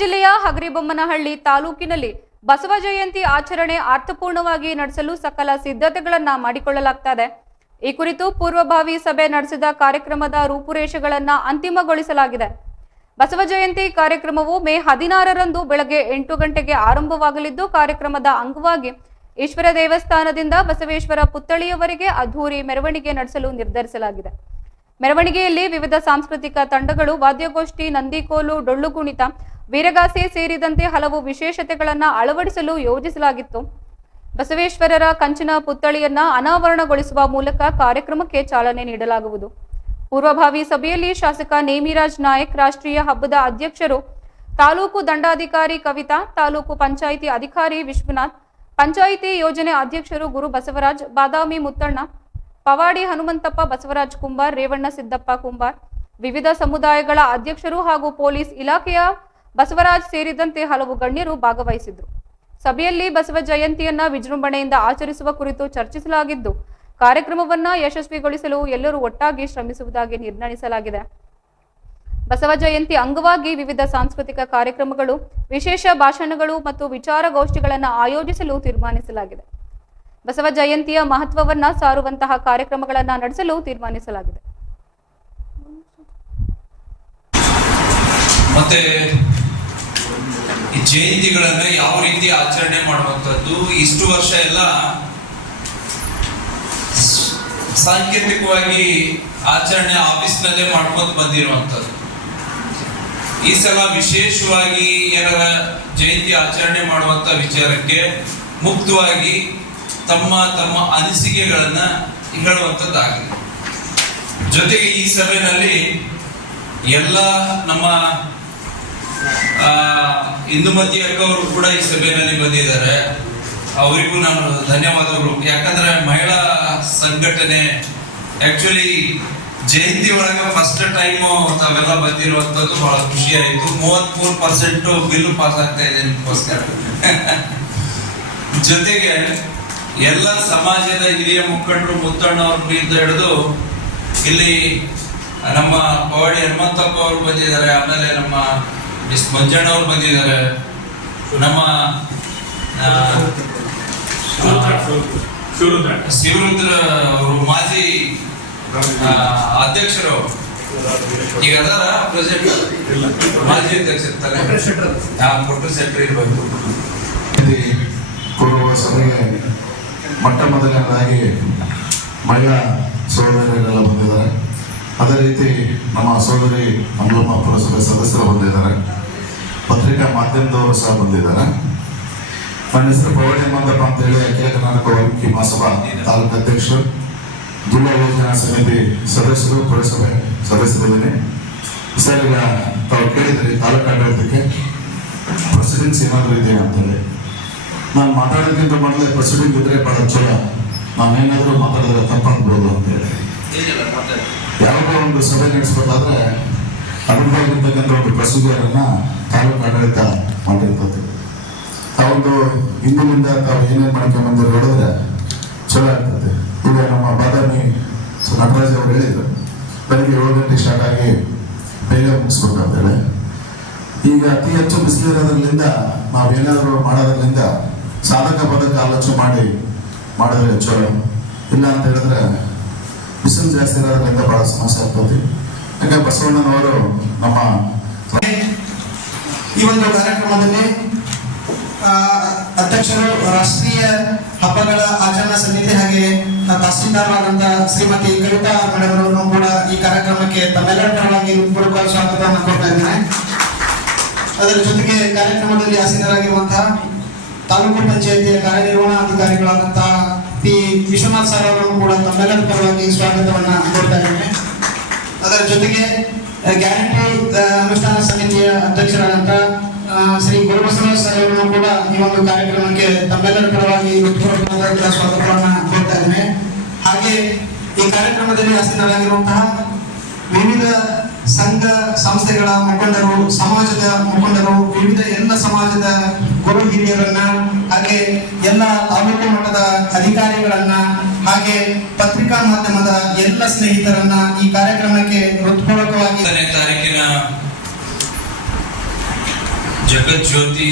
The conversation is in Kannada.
ಜಿಲ್ಲೆಯ ಹಗರಿಬೊಮ್ಮನಹಳ್ಳಿ ತಾಲೂಕಿನಲ್ಲಿ ಬಸವ ಜಯಂತಿ ಆಚರಣೆ ಅರ್ಥಪೂರ್ಣವಾಗಿ ನಡೆಸಲು ಸಕಲ ಸಿದ್ಧತೆಗಳನ್ನ ಮಾಡಿಕೊಳ್ಳಲಾಗುತ್ತದೆ. ಈ ಕುರಿತು ಪೂರ್ವಭಾವಿ ಸಭೆ ನಡೆಸಿದ ಕಾರ್ಯಕ್ರಮದ ರೂಪುರೇಷೆಗಳನ್ನ ಅಂತಿಮಗೊಳಿಸಲಾಗಿದೆ. ಬಸವ ಜಯಂತಿ ಕಾರ್ಯಕ್ರಮವು ಮೇ 16ರಂದು ಬೆಳಗ್ಗೆ 8 ಗಂಟೆಗೆ ಆರಂಭವಾಗಲಿದ್ದು, ಕಾರ್ಯಕ್ರಮದ ಅಂಗವಾಗಿ ಈಶ್ವರ ದೇವಸ್ಥಾನದಿಂದ ಬಸವೇಶ್ವರ ಪುತ್ಥಳಿಯವರೆಗೆ ಅದ್ಧೂರಿ ಮೆರವಣಿಗೆ ನಡೆಸಲು ನಿರ್ಧರಿಸಲಾಗಿದೆ. ಮೆರವಣಿಗೆಯಲ್ಲಿ ವಿವಿಧ ಸಾಂಸ್ಕೃತಿಕ ತಂಡಗಳು, ವಾದ್ಯಗೋಷ್ಠಿ, ನಂದಿಕೋಲು, ಡೊಳ್ಳು ಕುಣಿತ, ವೀರಗಾಸೆ ಸೇರಿದಂತೆ ಹಲವು ವಿಶೇಷತೆಗಳನ್ನು ಅಳವಡಿಸಲು ಯೋಜಿಸಲಾಗಿತ್ತು. ಬಸವೇಶ್ವರರ ಕಂಚಿನ ಪುತ್ಥಳಿಯನ್ನ ಅನಾವರಣಗೊಳಿಸುವ ಮೂಲಕ ಕಾರ್ಯಕ್ರಮಕ್ಕೆ ಚಾಲನೆ ನೀಡಲಾಗುವುದು. ಪೂರ್ವಭಾವಿ ಸಭೆಯಲ್ಲಿ ಶಾಸಕ ನೇಮಿರಾಜ್ ನಾಯಕ್, ರಾಷ್ಟ್ರೀಯ ಹಬ್ಬದ ಅಧ್ಯಕ್ಷರು, ತಾಲೂಕು ದಂಡಾಧಿಕಾರಿ ಕವಿತಾ, ತಾಲೂಕು ಪಂಚಾಯಿತಿ ಅಧಿಕಾರಿ ವಿಶ್ವನಾಥ್, ಪಂಚಾಯಿತಿ ಯೋಜನೆ ಅಧ್ಯಕ್ಷರು ಗುರು ಬಸವರಾಜ್, ಬಾದಾಮಿ ಮುತ್ತಣ್ಣ, ಪವಾಡಿ ಹನುಮಂತಪ್ಪ, ಬಸವರಾಜ್ ಕುಂಬಾರ್, ರೇವಣ್ಣ ಸಿದ್ದಪ್ಪ ಕುಂಬಾರ್, ವಿವಿಧ ಸಮುದಾಯಗಳ ಅಧ್ಯಕ್ಷರು ಹಾಗೂ ಪೊಲೀಸ್ ಇಲಾಖೆಯ ಬಸವರಾಜ್ ಸೇರಿದಂತೆ ಹಲವು ಗಣ್ಯರು ಭಾಗವಹಿಸಿದ್ರು. ಸಭೆಯಲ್ಲಿ ಬಸವ ಜಯಂತಿಯನ್ನ ವಿಜೃಂಭಣೆಯಿಂದ ಆಚರಿಸುವ ಕುರಿತು ಚರ್ಚಿಸಲಾಗಿದ್ದು, ಕಾರ್ಯಕ್ರಮವನ್ನ ಯಶಸ್ವಿಗೊಳಿಸಲು ಎಲ್ಲರೂ ಒಟ್ಟಾಗಿ ಶ್ರಮಿಸುವುದಾಗಿ ನಿರ್ಣಯಿಸಲಾಗಿದೆ. ಬಸವ ಜಯಂತಿ ಅಂಗವಾಗಿ ವಿವಿಧ ಸಾಂಸ್ಕೃತಿಕ ಕಾರ್ಯಕ್ರಮಗಳು, ವಿಶೇಷ ಭಾಷಣಗಳು ಮತ್ತು ವಿಚಾರಗೋಷ್ಠಿಗಳನ್ನು ಆಯೋಜಿಸಲು ತೀರ್ಮಾನಿಸಲಾಗಿದೆ. ಬಸವ ಜಯಂತಿಯ ಮಹತ್ವವನ್ನ ಸಾರುವಂತಹ ಕಾರ್ಯಕ್ರಮಗಳನ್ನು ನಡೆಸಲು ತೀರ್ಮಾನಿಸಲಾಗಿದೆ. ಮತ್ತೆ ಈ ಜಯಂತಿಗಳನ್ನ ಯಾವ ರೀತಿ ಆಚರಣೆ ಮಾಡುವಂತದ್ದು, ಇಷ್ಟು ವರ್ಷ ಎಲ್ಲ ಸಾಂಕೇತಿಕವಾಗಿ ಆಚರಣೆ ಆಫೀಸ್ನಲ್ಲೇ ಮಾಡ್ಕೊಂಡು ಬಂದಿರುವಂತದ್ದು. ಈ ಸಲ ವಿಶೇಷವಾಗಿ ಏನಾರ ಜಯಂತಿ ಆಚರಣೆ ಮಾಡುವಂತ ವಿಚಾರಕ್ಕೆ ಮುಕ್ತವಾಗಿ ತಮ್ಮ ತಮ್ಮ ಅನಿಸಿಕೆಗಳನ್ನ ಹೇಳುವಂತದ್ದಾಗಲಿ. ಜೊತೆಗೆ ಈ ಸಭೆಯಲ್ಲಿ ಎಲ್ಲ ನಮ್ಮ ಇಂದುಮತಿ ಅಕ್ಕವರು ಕೂಡ ಈ ಸಭೆಯಲ್ಲಿ ಬಂದಿದ್ದಾರೆ. ಅವರಿಗೂ ನಾನು ಧನ್ಯವಾದಗಳು. ಯಾಕಂದ್ರೆ ಮಹಿಳಾ ಸಂಘಟನೆ ಆಕ್ಚುಲಿ ಜಯಂತಿ ಒಳಗೆ ಫಸ್ಟ್ ಟೈಮ್ ತಾವೆಲ್ಲ ಬಂದಿರುವಂತದ್ದು ಬಹಳ ಖುಷಿ ಆಯಿತು. 33% ಬಿಲ್ ಪಾಸ್ ಆಗ್ತಾ ಇದೆ ನಿಮಗೋಸ್ಕರ. ಜೊತೆಗೆ ಎಲ್ಲ ಸಮಾಜದ ಹಿರಿಯ ಮುಖಂಡರು, ಮುತ್ತಣ್ಣವ್ರಿಂದ ಹಿಡಿದು ಇಲ್ಲಿ ನಮ್ಮ ಪವಾಡಿ ಹನುಮಂತಪ್ಪ ಅವರು ಬಂದಿದ್ದಾರೆ, ಆಮೇಲೆ ನಮ್ಮ ಮಿಸ್ ಮಂಜಣ್ಣ ಅವರು ಬಂದಿದ್ದಾರೆ, ನಮ್ಮ ಶಿವರುದ್ರ ಅವರು ಮಾಜಿ ಅಧ್ಯಕ್ಷರು ಈಗ ಅದರ ಮಾಜಿ ಅಧ್ಯಕ್ಷರು ಫೋಟೋ ಸೆಕ್ಟರ್ ಇರಬೇಕು. ಪೂರ್ವ ಸಭೆಗೆ ಮೊಟ್ಟ ಮೊದಲನೇದಾಗಿ ಮಹಿಳಾ ಸಹೋದರಿಯರೆಲ್ಲ ಬಂದಿದ್ದಾರೆ. ಅದೇ ರೀತಿ ನಮ್ಮ ಸಹೋದರಿ ಮಂಗಳಮ್ಮ ಪುರಸಭೆ ಸದಸ್ಯರು ಬಂದಿದ್ದಾರೆ. ಪತ್ರಿಕಾ ಮಾಧ್ಯಮದವರು ಸಹ ಬಂದಿದ್ದಾರೆ. ನನ್ನ ಹೆಸರು ಪವಾಡಿ ಹನುಮಂತಪ್ಪ ಅಂತ ಹೇಳಿ ಅಖಿಲ ಕರ್ನಾಟಕ ವಾಲ್ಮೀಕಿ ಮಹಾಸಭಾ ತಾಲೂಕು ಅಧ್ಯಕ್ಷರು, ಜಿಲ್ಲಾ ಯೋಜನಾ ಸಮಿತಿ ಸದಸ್ಯರು, ಪುರಸಭೆ ಸದಸ್ಯರಿದ್ದೀನಿ. ಸರ್, ಈಗ ತಾವು ಕೇಳಿದ್ರಿ ತಾಲೂಕು ಆಡಳಿತಕ್ಕೆ ಪ್ರೊಸೀಡಿಂಗ್ಸ್ ಏನಾದರೂ ಇದೆಯಾ ಅಂತೇಳಿ. ನಾನು ಮಾತಾಡೋದಕ್ಕಿಂತ ಮೊದಲೇ ಪ್ರೊಸೀಡಿಂಗ್ ಇದ್ರೆ ಬಹಳ ಚಲೋ, ನಾನೇನಾದರೂ ಮಾತಾಡಿದ್ರೆ ತಪ್ಪಂದ್ಬಿಡೋದು ಅಂತೇಳಿ. ಯಾವುದೋ ಒಂದು ಸಭೆ ನಡೆಸಬೇಕಾದ್ರೆ ಅದರದ್ದಾಗಿರ್ತಕ್ಕಂಥ ಒಂದು ಪ್ರೊಸೀಜರನ್ನ ತಾಲೂಕು ಆಡಳಿತ ಮಾಡಿರ್ತದೆ. ತಾವೊಂದು ಹಿಂದಿನಿಂದ ತಾವು ಏನೇನು ಮಾಡ್ಕೊಂಡು ಬಂದು ನೋಡಿದ್ರೆ ಚಲೋ ಆಗ್ತದೆ. ಈಗ ನಮ್ಮ ಬಾದಾಮಿ ನಟರಾಜ್ ಅವರು ಹೇಳಿದ್ರು, ಬೆಳಿಗ್ಗೆ 7 ಗಂಟೆಗೆ ಸ್ಟಾರ್ಟ್ ಆಗಿ ಬೇಗ ಮುಗಿಸ್ಬೇಕಂತೇಳಿ. ಈಗ ಅತಿ ಹೆಚ್ಚು ಬಿಸಿಲಿರೋದ್ರಿಂದ ನಾವೇನಾದರೂ ಮಾಡೋದ್ರಿಂದ ಸಾಧಕ ಪದಕ ಆಲೋಚನೆ ಮಾಡಿದ್ರೆ ಚಲೋ. ಇಲ್ಲ ಅಂತ ಹೇಳಿದ್ರೆ ಬಿಸಿಲು ಜಾಸ್ತಿ ಇರೋದ್ರಿಂದ ಬಹಳ ಸಮಸ್ಯೆ ಆಗ್ತದೆ. ಯಾಕಂದ್ರೆ ಬಸವಣ್ಣನವರು ನಮ್ಮ ಈ ಒಂದು ಕಾರ್ಯಕ್ರಮದಲ್ಲಿ ಅಧ್ಯಕ್ಷರು, ರಾಷ್ಟ್ರೀಯ ಹಬ್ಬಗಳ ಆಚರಣಾ ಸಮಿತಿ ಹಾಗೆ ತಹಸೀಲ್ದಾರರಾದಂತಹ ಶ್ರೀಮತಿ ಕವಿತಾ ಮೇಡಮ್ ಅವರನ್ನು ಕೂಡ ಈ ಕಾರ್ಯಕ್ರಮಕ್ಕೆ ತಮ್ಮೆಲ್ಲರ ಪರವಾಗಿ ಹೃತ್ಪೂರ್ವಕ ಸ್ವಾಗತವನ್ನು ಕೊಡ್ತಾ ಇದ್ದೇನೆ. ಅದರ ಜೊತೆಗೆ ಕಾರ್ಯಕ್ರಮದಲ್ಲಿ ಆಸೀನರಾಗಿರುವಂತಹ ತಾಲೂಕು ಪಂಚಾಯಿತಿಯ ಕಾರ್ಯನಿರ್ವಹಣಾಧಿಕಾರಿಗಳಾದಂತಹ ಪಿ ವಿಶ್ವನಾಥ್ ಸರ್ ಅವರನ್ನು ಕೂಡ ತಮ್ಮೆಲ್ಲರ ಪರವಾಗಿ ಸ್ವಾಗತವನ್ನ ಕೊಡ್ತಾ ಇದ್ದೇನೆ. ಅದರ ಜೊತೆಗೆ ಗ್ಯಾರಂಟಿ ಅನುಷ್ಠಾನ ಸಮಿತಿಯ ಅಧ್ಯಕ್ಷರಾದಂತಹ ಶ್ರೀ ಗುರು ಬಸವರಾಜ್ ಸರ್ ಅವರನ್ನು ಕೂಡ ಈ ಒಂದು ಕಾರ್ಯಕ್ರಮಕ್ಕೆ ತಮ್ಮೆಲ್ಲರ ಪರವಾಗಿ ಹೃತ್ಪೂರ್ವಕವಾದ ಸ್ವಾಗತವನ್ನ ಕೊಡ್ತಾ ಇದ್ದೇನೆ. ಹಾಗೆ ಈ ಕಾರ್ಯಕ್ರಮದಲ್ಲಿ ಆಸೀನರಾಗಿರುವಂತಹ ವಿವಿಧ ಸಂಘ ಸಂಸ್ಥೆಗಳ ಮುಖಂಡರು, ಸಮಾಜದ ಮುಖಂಡರು, ವಿವಿಧ ಎಲ್ಲ ಸಮಾಜದ ಗುರು ಹಿರಿಯರನ್ನ, ಹಾಗೆ ಎಲ್ಲ ತಾಲೂಕು ಮಟ್ಟದ ಅಧಿಕಾರಿಗಳನ್ನ, ಹಾಗೆ ಪತ್ರಿಕಾ ಮಾಧ್ಯಮದ ಎಲ್ಲ ಸ್ನೇಹಿತರನ್ನ ಈ ಕಾರ್ಯಕ್ರಮಕ್ಕೆ ಹೃತ್ಪೂರ್ವಕವಾಗಿ ತಾರೀಕಿನ ಜಗಜ್ಯೋತಿ